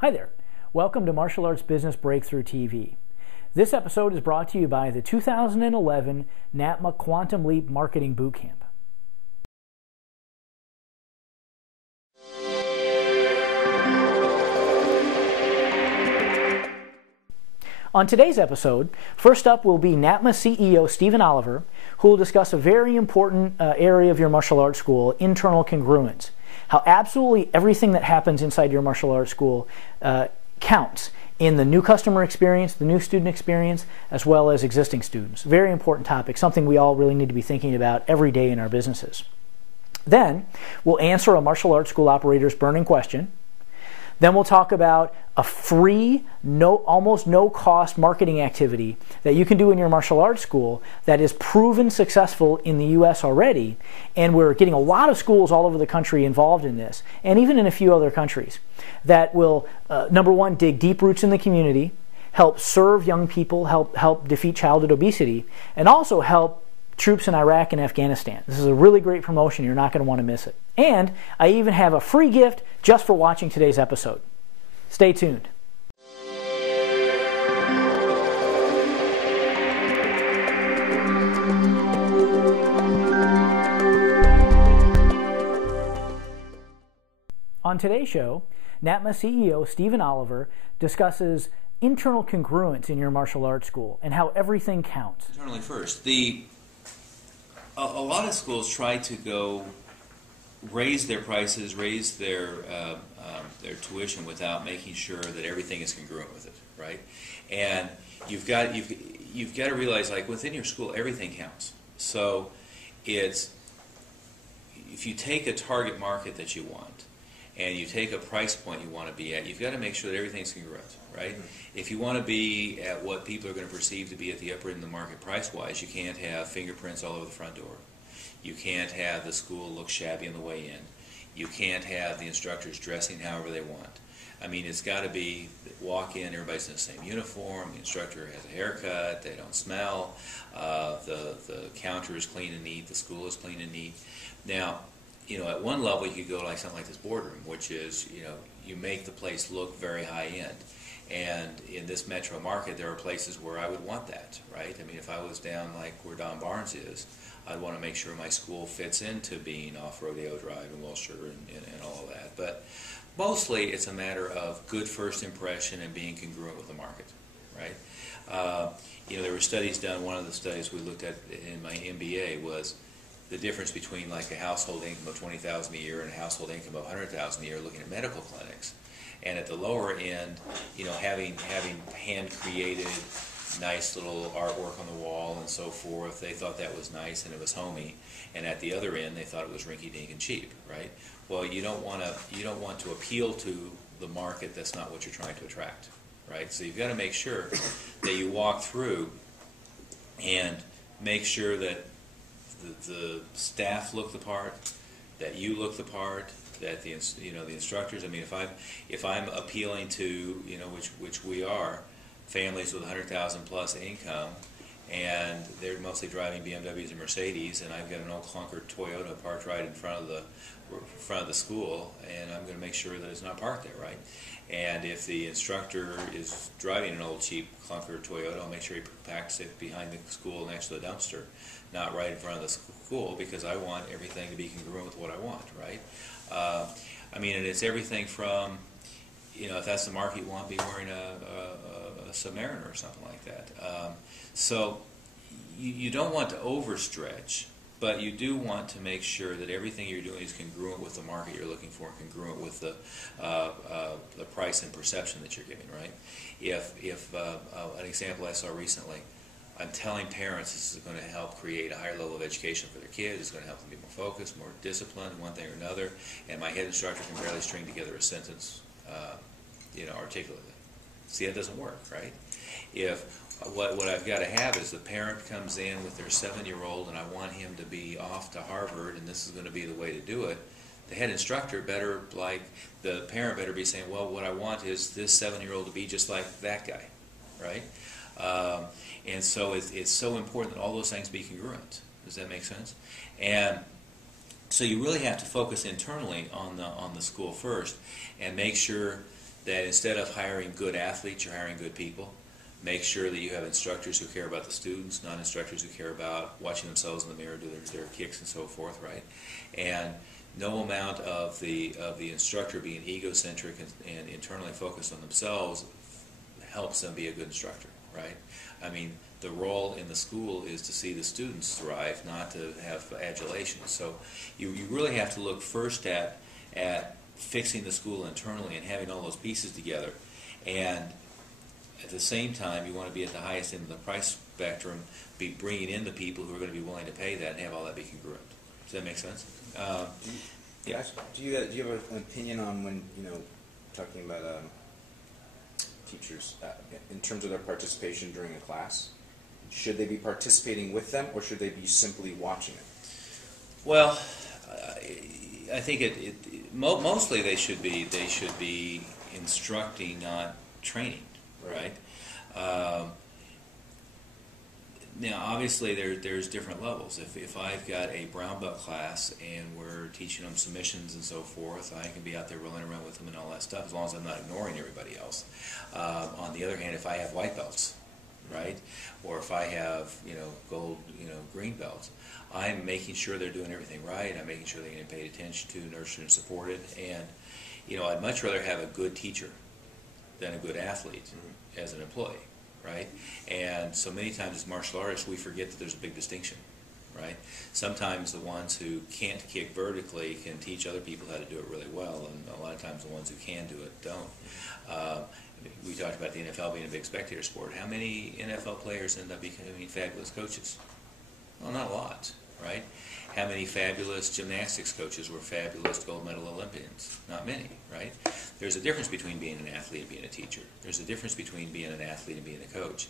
Hi there. Welcome to Martial Arts Business Breakthrough TV. This episode is brought to you by the 2011 NAPA Quantum Leap Marketing Bootcamp. On today's episode, first up will be NAPA CEO Stephen Oliver, who will discuss a very important area of your martial arts school, internal congruence. How absolutely everything that happens inside your martial arts school counts in the new customer experience, the new student experience, as well as existing students. Very important topic, something we all really need to be thinking about every day in our businesses. Then we'll answer a martial arts school operator's burning question. Then we'll talk about a free, almost no-cost marketing activity that you can do in your martial arts school that is proven successful in the U.S. already, and we're getting a lot of schools all over the country involved in this, and even in a few other countries, that will, number one, dig deep roots in the community, help serve young people, help defeat childhood obesity, and also help troops in Iraq and Afghanistan. This is a really great promotion. You're not going to want to miss it. And I even have a free gift just for watching today's episode. Stay tuned. On today's show, NAPA CEO Stephen Oliver discusses internal congruence in your martial arts school and how everything counts. Internally first. A lot of schools try to go raise their prices, raise their tuition without making sure that everything is congruent with it, right? And you've got to realize, like, within your school, everything counts. So if you take a target market that you want and you take a price point you want to be at, you've got to make sure that everything's congruent, right? If you want to be at what people are going to perceive to be at the upper end of the market price-wise, you can't have fingerprints all over the front door. You can't have the school look shabby on the way in. You can't have the instructors dressing however they want. I mean, it's got to be, walk in, everybody's in the same uniform, the instructor has a haircut, they don't smell, the counter is clean and neat, the school is clean and neat. Now, at one level you could go like something like this boardroom, which is, you make the place look very high-end. And in this metro market, there are places where I would want that, right? I mean, if I was down like where Don Barnes is, I'd want to make sure my school fits into being off Rodeo Drive and Wilshire and all of that. But mostly it's a matter of good first impression and being congruent with the market, right? There were studies done. One of the studies we looked at in my MBA was the difference between like a household income of $20,000 a year and a household income of $100,000 a year looking at medical clinics. And at the lower end, having hand-created, nice little artwork on the wall and so forth, they thought that was nice and it was homey. And at the other end, they thought it was rinky-dink and cheap, right? Well, you don't want to appeal to the market that's not what you're trying to attract, right? So you've got to make sure that you walk through and make sure that the staff look the part, that you look the part, that the instructors. I mean, if I'm appealing to which we are, families with 100,000 plus income, and they're mostly driving BMWs and Mercedes, and I've got an old clunker Toyota parked right in front of the school, and I'm going to make sure that it's not parked there, right? And if the instructor is driving an old cheap clunker Toyota, I'll make sure he parks it behind the school next to the dumpster, not right in front of the school, because I want everything to be congruent with what I want, right? I mean, and it's everything from, if that's the market you want, be wearing a Submariner or something like that. So you don't want to overstretch, but you do want to make sure that everything you're doing is congruent with the market you're looking for, congruent with the price and perception that you're giving, right? If an example I saw recently, I'm telling parents this is going to help create a higher level of education for their kids. It's going to help them be more focused, more disciplined, one thing or another. And my head instructor can barely string together a sentence, articulately. See, that doesn't work, right? If what I've got to have is the parent comes in with their 7-year-old, and I want him to be off to Harvard, and this is going to be the way to do it. The head instructor better, the parent better be saying, well, what I want is this 7-year-old to be just like that guy, right? And so it's so important that all those things be congruent. Does that make sense? And so you really have to focus internally on the school first, and make sure that instead of hiring good athletes, you're hiring good people. Make sure that you have instructors who care about the students, not instructors who care about watching themselves in the mirror do their kicks and so forth, right? And no amount of the instructor being egocentric and internally focused on themselves helps them be a good instructor, right? I mean, the role in the school is to see the students thrive, not to have adulation. So you really have to look first at fixing the school internally and having all those pieces together. And at the same time, you want to be at the highest end of the price spectrum, be bringing in the people who are going to be willing to pay that and have all that be congruent. Does that make sense? Yeah. Do you have an opinion on when, talking about teachers in terms of their participation during a class? Should they be participating with them, or should they be simply watching it? Well, I think mostly they should be instructing, not training, right? Now, obviously, there's different levels. If I've got a brown belt class and we're teaching them submissions and so forth, I can be out there rolling around with them and all that stuff, as long as I'm not ignoring everybody else. On the other hand, if I have white belts, right, or if I have gold, green belts, I'm making sure they're doing everything right. I'm making sure they're getting paid attention to, nurtured, and supported. And I'd much rather have a good teacher than a good athlete as an employee. Right? And so many times as martial artists, we forget that there's a big distinction, right? Sometimes the ones who can't kick vertically can teach other people how to do it really well, and a lot of times the ones who can do it don't. We talked about the NFL being a big spectator sport. How many NFL players end up becoming fabulous coaches? Well, not a lot, right? How many fabulous gymnastics coaches were fabulous gold medal Olympians? Not many, right? There's a difference between being an athlete and being a teacher. There's a difference between being an athlete and being a coach.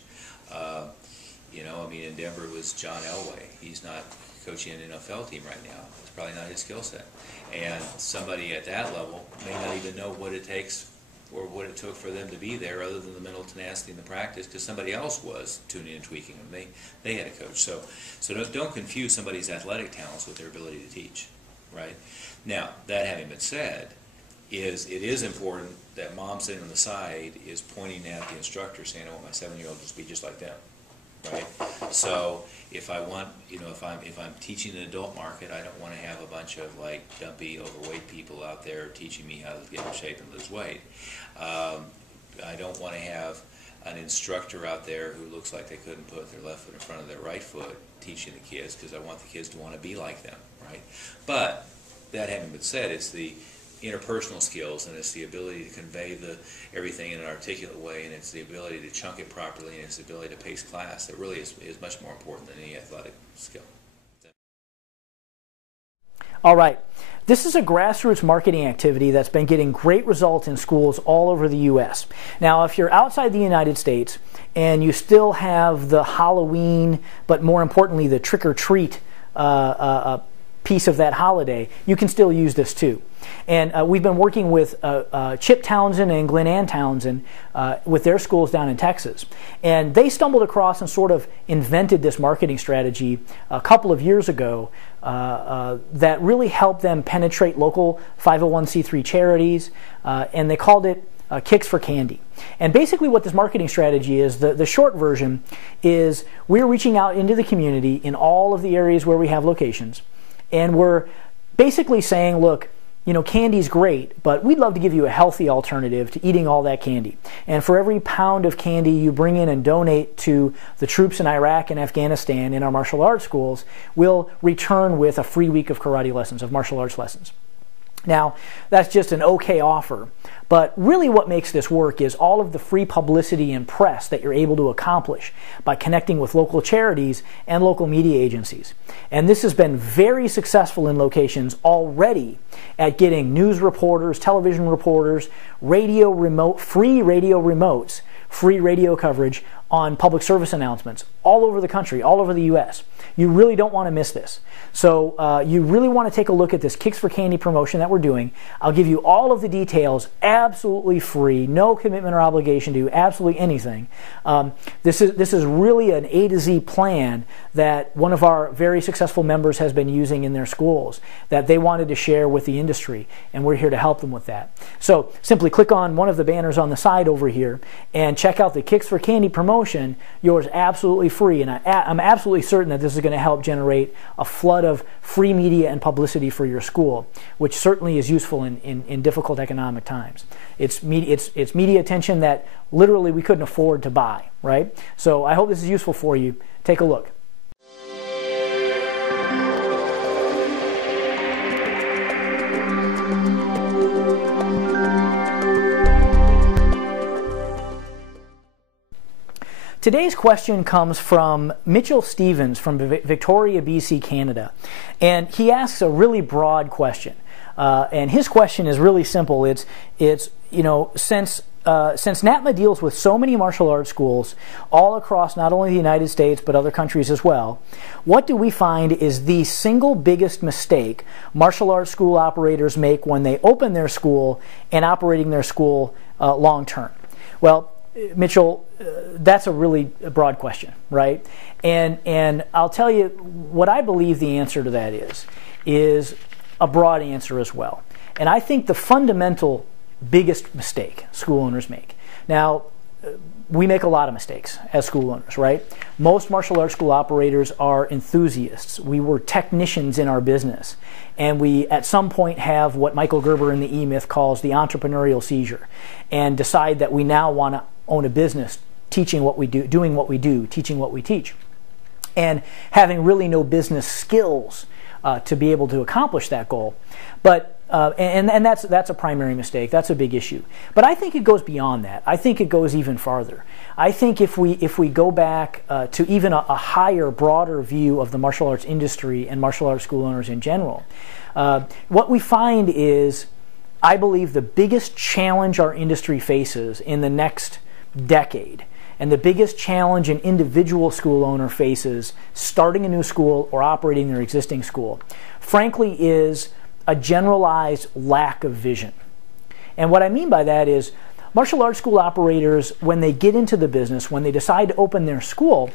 In Denver it was John Elway. He's not coaching an NFL team right now. It's probably not his skill set. And somebody at that level may not even know what it takes or what it took for them to be there, other than the mental tenacity and the practice, because somebody else was tuning and tweaking them. They had a coach. So don't confuse somebody's athletic talents with their ability to teach, right? Now, that having been said, it is important that mom sitting on the side is pointing at the instructor saying, I want my 7-year-old to be just like them, right? So if I want, if I'm teaching an adult market, I don't want to have a bunch of dumpy, overweight people out there teaching me how to get in shape and lose weight. I don't want to have an instructor out there who looks like they couldn't put their left foot in front of their right foot teaching the kids, because I want the kids to want to be like them, right? But that having been said, it's the interpersonal skills, and it's the ability to convey everything in an articulate way, and it's the ability to chunk it properly, and it's the ability to pace class that really is much more important than any athletic skill. All right. This is a grassroots marketing activity that's been getting great results in schools all over the U.S. Now, if you're outside the United States and you still have the Halloween, but more importantly the trick-or-treat piece of that holiday, you can still use this too. And we've been working with Chip Townsend and Glenn Ann Townsend with their schools down in Texas. And they stumbled across and sort of invented this marketing strategy a couple of years ago that really helped them penetrate local 501c3 charities, and they called it Kicks for Candy. And basically what this marketing strategy is, the short version is we're reaching out into the community in all of the areas where we have locations, and we're basically saying, look, candy's great, but we'd love to give you a healthy alternative to eating all that candy. And for every pound of candy you bring in and donate to the troops in Iraq and Afghanistan in our martial arts schools, we'll return with a free week of karate lessons, of martial arts lessons. Now, that's just an okay offer, but really what makes this work is all of the free publicity and press that you're able to accomplish by connecting with local charities and local media agencies. And this has been very successful in locations already at getting news reporters, television reporters, free radio remotes, free radio coverage on public service announcements all over the country, all over the U.S. You really don't want to miss this. So you really want to take a look at this Kicks for Candy promotion that we're doing. I'll give you all of the details absolutely free, no commitment or obligation to do absolutely anything. This is really an A to Z plan that one of our very successful members has been using in their schools that they wanted to share with the industry, and we're here to help them with that. So simply click on one of the banners on the side over here and check out the Kicks for Candy promotion. Yours absolutely free, and I'm absolutely certain that this is going to help generate a flood of free media and publicity for your school, which certainly is useful in difficult economic times. It's media attention that literally we couldn't afford to buy, right? So I hope this is useful for you. Take a look. Today's question comes from Mitchell Stevens from Victoria, BC, Canada. And he asks a really broad question. And his question is really simple. It's you know, since NAPA deals with so many martial arts schools all across not only the United States but other countries as well, what do we find is the single biggest mistake martial arts school operators make when they open their school and operating their school long term? Well, Mitchell, that's a really broad question, right? And I'll tell you what I believe the answer to that is a broad answer as well. And I think the fundamental biggest mistake school owners make. Now, we make a lot of mistakes as school owners, right? Most martial arts school operators are enthusiasts. We were technicians in our business. And we, at some point, have what Michael Gerber in the E-Myth calls the entrepreneurial seizure, and decide that we now want to own a business, teaching what we do, doing what we do, teaching what we teach, and having really no business skills to be able to accomplish that goal. But and that's a primary mistake. That's a big issue. But I think it goes beyond that. I think it goes even farther. I think if we go back to even a higher, broader view of the martial arts industry and martial arts school owners in general, what we find is, I believe, the biggest challenge our industry faces in the next decade, and the biggest challenge an individual school owner faces starting a new school or operating their existing school, frankly, is a generalized lack of vision. And what I mean by that is martial arts school operators, when they get into the business, when they decide to open their school,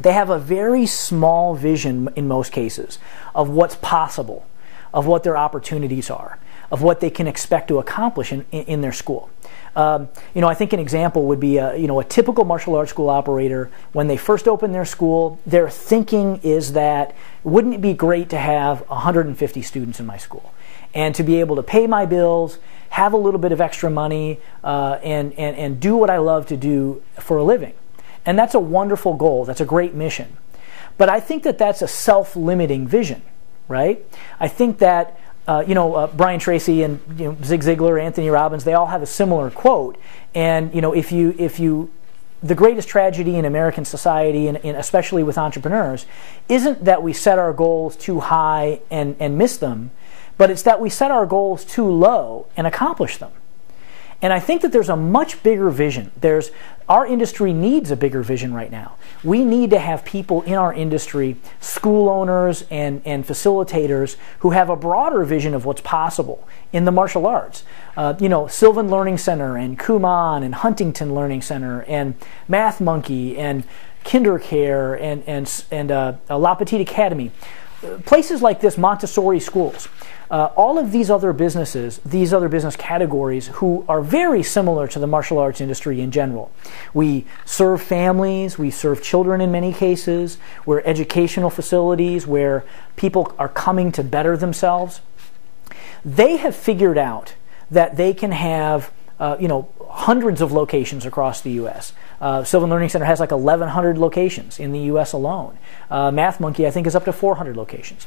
they have a very small vision in most cases of what's possible, of what their opportunities are, of what they can expect to accomplish in their school. I think an example would be a typical martial arts school operator. When they first open their school, their thinking is that, wouldn't it be great to have 150 students in my school and to be able to pay my bills, have a little bit of extra money, and do what I love to do for a living. And that's a wonderful goal. That's a great mission. But I think that that's a self-limiting vision, right? I think that Brian Tracy and Zig Ziglar, Anthony Robbins, they all have a similar quote. And the greatest tragedy in American society, and especially with entrepreneurs, isn't that we set our goals too high and miss them, but it's that we set our goals too low and accomplish them. And I think that there's a much bigger vision. Our industry needs a bigger vision right now. We need to have people in our industry, school owners and facilitators, who have a broader vision of what's possible in the martial arts. Sylvan Learning Center and Kumon and Huntington Learning Center and Math Monkey and KinderCare and La Petite Academy. Places like this, Montessori schools. All of these other businesses, these other business categories, who are very similar to the martial arts industry in general. We serve families, we serve children in many cases, we're educational facilities where people are coming to better themselves. They have figured out that they can have hundreds of locations across the U.S. Sylvan Learning Center has like 1,100 locations in the U.S. alone. Math Monkey, I think, is up to 400 locations.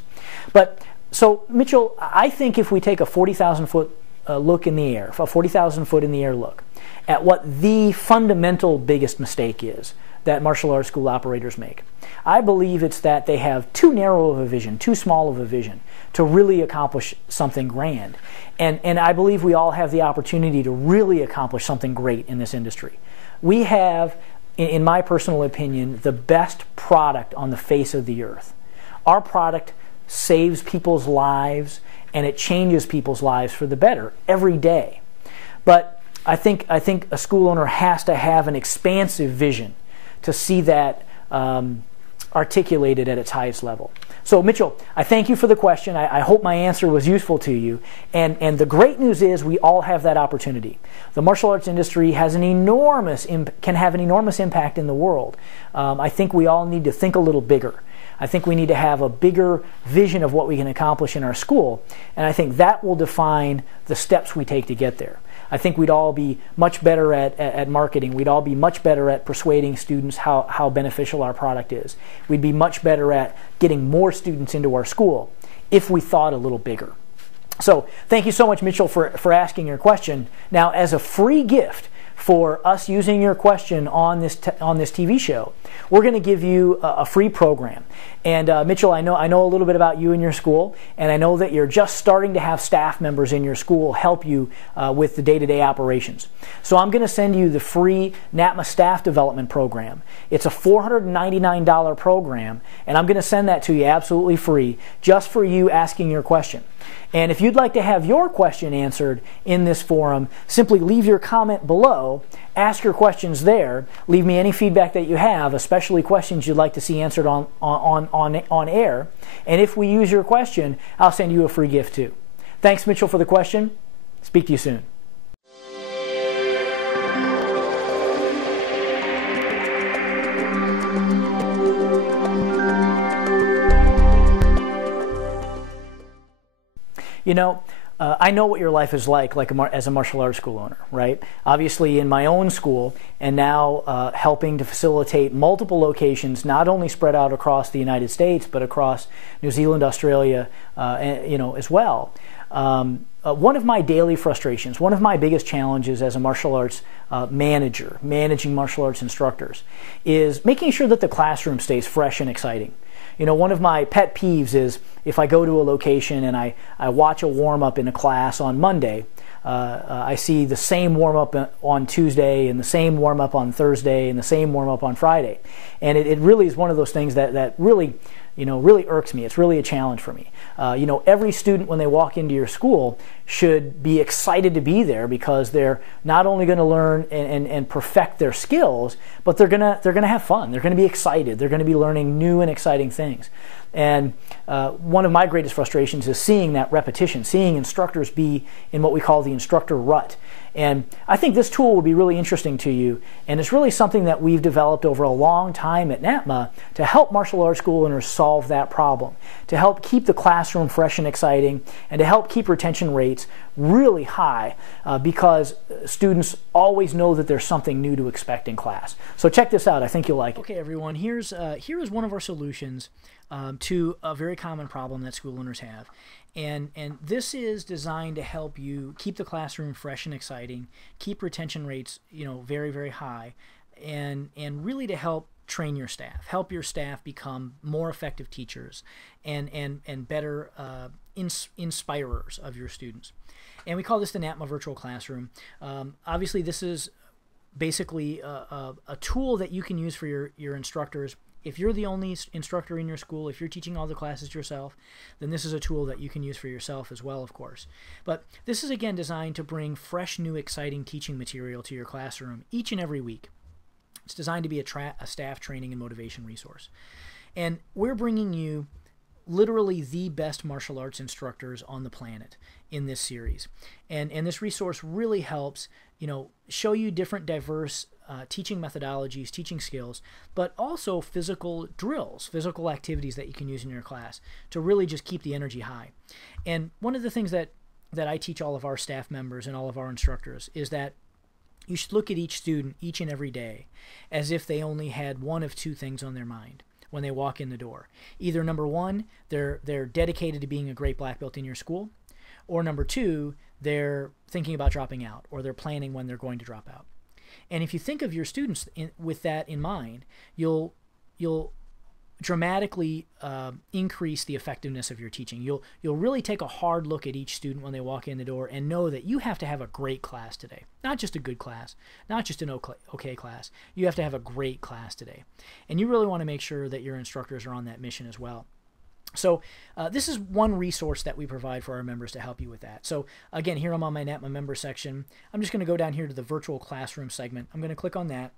So, Mitchell, I think if we take a 40,000-foot look in the air, a 40,000-foot in the air look at what the fundamental biggest mistake is that martial arts school operators make, I believe it's that they have too narrow of a vision, too small of a vision to really accomplish something grand. And I believe we all have the opportunity to really accomplish something great in this industry. We have in my personal opinion, the best product on the face of the earth. Our product saves people's lives and it changes people's lives for the better every day. But I think a school owner has to have an expansive vision to see that articulated at its highest level. So Mitchell, I thank you for the question. I hope my answer was useful to you. And the great news is we all have that opportunity. The martial arts industry has can have an enormous impact in the world. I think we all need to think a little bigger. I think we need to have a bigger vision of what we can accomplish in our school. And I think that will define the steps we take to get there. I think we'd all be much better at marketing. We'd all be much better at persuading students how beneficial our product is. We'd be much better at getting more students into our school if we thought a little bigger. So thank you so much, Mitchell, for asking your question. Now, as a free gift for us using your question on this TV show, we're going to give you a free program. And Mitchell, I know a little bit about you and your school, and I know that you're just starting to have staff members in your school help you with the day-to-day operations. So I'm going to send you the free NAPA Staff Development Program. It's a $499 program, and I'm going to send that to you absolutely free, just for you asking your question. And if you'd like to have your question answered in this forum, simply leave your comment below, ask your questions there, leave me any feedback that you have, especially questions you'd like to see answered on air. And if we use your question, I'll send you a free gift too. Thanks, Mitchell, for the question. Speak to you soon. You know, I know what your life is like as a martial arts school owner, right? Obviously in my own school, and now helping to facilitate multiple locations, not only spread out across the United States, but across New Zealand, Australia, as well. One of my daily frustrations, one of my biggest challenges as a martial arts manager, managing martial arts instructors, is making sure that the classroom stays fresh and exciting. You know, one of my pet peeves is if I go to a location and I watch a warm-up in a class on Monday, I see the same warm-up on Tuesday and the same warm-up on Thursday and the same warm-up on Friday. And it really is one of those things that really, really irks me. It's really a challenge for me. Every student, when they walk into your school, should be excited to be there because they're not only going to learn and perfect their skills, but they're gonna have fun. They're going to be excited. They're going to be learning new and exciting things. And one of my greatest frustrations is seeing that repetition, seeing instructors be in what we call the instructor rut. And I think this tool will be really interesting to you, and it's really something that we've developed over a long time at NAPA to help martial arts school owners solve that problem, to help keep the classroom fresh and exciting, and to help keep retention rates really high because students always know that there's something new to expect in class. So check this out. I think you'll like it. Okay, everyone, here is one of our solutions to a very common problem that school owners have. And this is designed to help you keep the classroom fresh and exciting, keep retention rates, very, very high, and really to help train your staff, help your staff become more effective teachers and better inspirers of your students. And we call this the NAPA Virtual Classroom. Obviously, this is basically a tool that you can use for your instructors. If you're the only instructor in your school, if you're teaching all the classes yourself, then this is a tool that you can use for yourself as well, of course. But this is, again, designed to bring fresh, new, exciting teaching material to your classroom each and every week. It's designed to be a staff training and motivation resource. And we're bringing you literally the best martial arts instructors on the planet in this series. And this resource really helps, show you different diverse teaching methodologies, teaching skills, but also physical drills, physical activities that you can use in your class to really just keep the energy high. And one of the things that I teach all of our staff members and all of our instructors is that you should look at each student each and every day as if they only had one of two things on their mind when they walk in the door. Either number one, they're dedicated to being a great black belt in your school, or number two, they're thinking about dropping out, or they're planning when they're going to drop out. And if you think of your students with that in mind, you'll dramatically increase the effectiveness of your teaching. You'll really take a hard look at each student when they walk in the door and know that you have to have a great class today. Not just a good class, not just an okay class. You have to have a great class today. And you really want to make sure that your instructors are on that mission as well. So this is one resource that we provide for our members to help you with that. So again, here I'm on my NAPA member section. I'm just going to go down here to the virtual classroom segment. I'm going to click on that.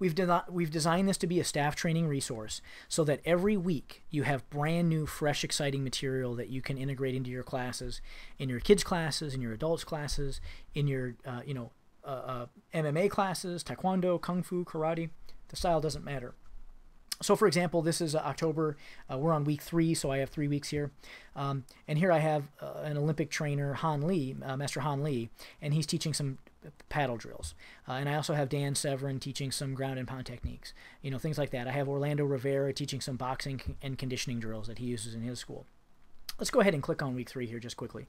We've designed this to be a staff training resource so that every week you have brand new, fresh, exciting material that you can integrate into your classes, in your kids' classes, in your adults' classes, in your MMA classes, taekwondo, kung fu, karate. The style doesn't matter. So for example, this is October. We're on week 3, so I have 3 weeks here. And here I have an Olympic trainer, Han Lee, Master Han Lee, and he's teaching some paddle drills. And I also have Dan Severin teaching some ground and pound techniques, things like that. I have Orlando Rivera teaching some boxing and conditioning drills that he uses in his school. Let's go ahead and click on week 3 here just quickly,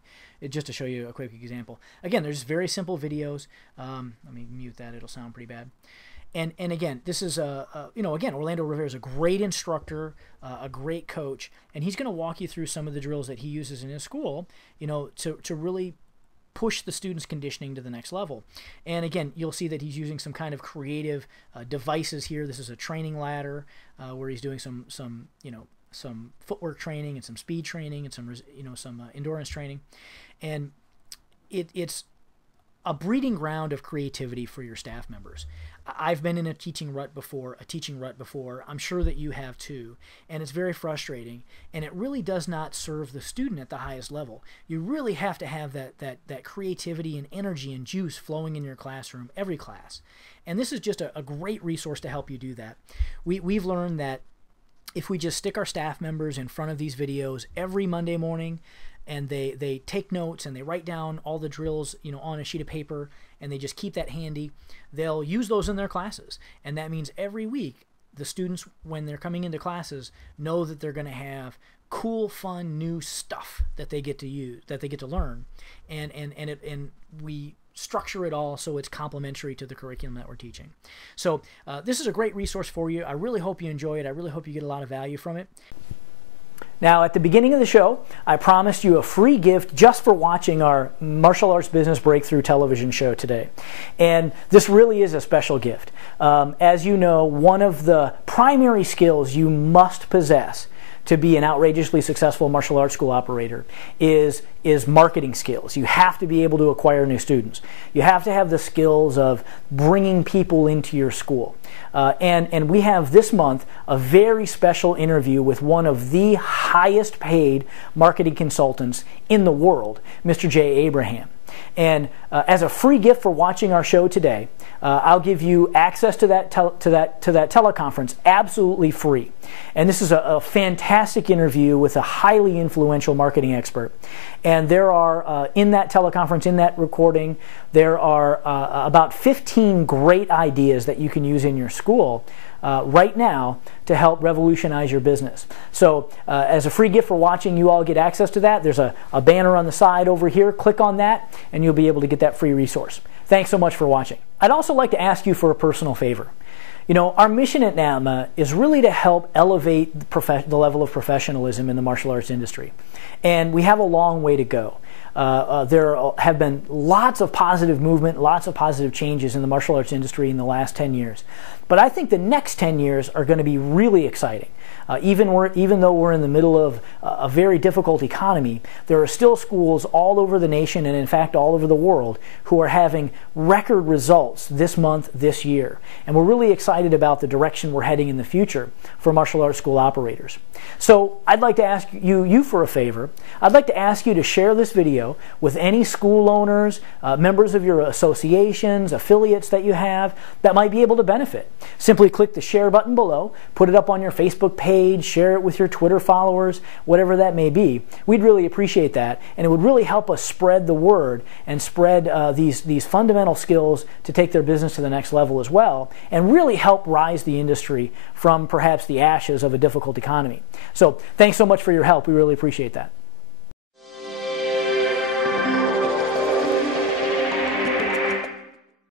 just to show you a quick example. Again, there's very simple videos. Let me mute that. It'll sound pretty bad. And again, this is again, Orlando Rivera is a great instructor, a great coach, and he's going to walk you through some of the drills that he uses in his school, to really push the students' conditioning to the next level. And again, you'll see that he's using some kind of creative devices here. This is a training ladder where he's doing some footwork training and some speed training and some endurance training, and it's a breeding ground of creativity for your staff members. I've been in a teaching rut before. I'm sure that you have too, and it's very frustrating, and it really does not serve the student at the highest level. You really have to have that creativity and energy and juice flowing in your classroom, every class. And this is just a great resource to help you do that. We've learned that if we just stick our staff members in front of these videos every Monday morning, and they take notes and they write down all the drills on a sheet of paper, and they just keep that handy, they'll use those in their classes. And that means every week the students, when they're coming into classes, know that they're going to have cool, fun, new stuff that they get to use, that they get to learn, and we structure it all so it's complementary to the curriculum that we're teaching. So this is a great resource for you. I really hope you enjoy it. I really hope you get a lot of value from it. Now, at the beginning of the show, I promised you a free gift just for watching our Martial Arts Business Breakthrough television show today. And this really is a special gift. As you know, one of the primary skills you must possess to be an outrageously successful martial arts school operator is marketing skills. You have to be able to acquire new students. You have to have the skills of bringing people into your school. And we have this month a very special interview with one of the highest paid marketing consultants in the world, Mr. Jay Abraham. And as a free gift for watching our show today, I'll give you access to that teleconference absolutely free. And this is a fantastic interview with a highly influential marketing expert. And there are, in that teleconference, in that recording, there are about 15 great ideas that you can use in your school right now to help revolutionize your business. So as a free gift for watching, you all get access to that. There's a banner on the side over here. Click on that and you'll be able to get that free resource. Thanks so much for watching. I'd also like to ask you for a personal favor. Our mission at NAPA is really to help elevate the level of professionalism in the martial arts industry. And we have a long way to go. There have been lots of positive movement, lots of positive changes in the martial arts industry in the last 10 years. But I think the next 10 years are going to be really exciting. Even though we're in the middle of a very difficult economy, there are still schools all over the nation and in fact all over the world who are having record results this month, this year. And we're really excited about the direction we're heading in the future for martial arts school operators. So I'd like to ask you for a favor. I'd like to ask you to share this video with any school owners, members of your associations, affiliates that you have that might be able to benefit. Simply click the share button below, put it up on your Facebook page, share it with your Twitter followers, whatever that may be. We'd really appreciate that, and it would really help us spread the word and spread these fundamental skills to take their business to the next level as well, and really help rise the industry from perhaps the ashes of a difficult economy. So thanks so much for your help. We really appreciate that.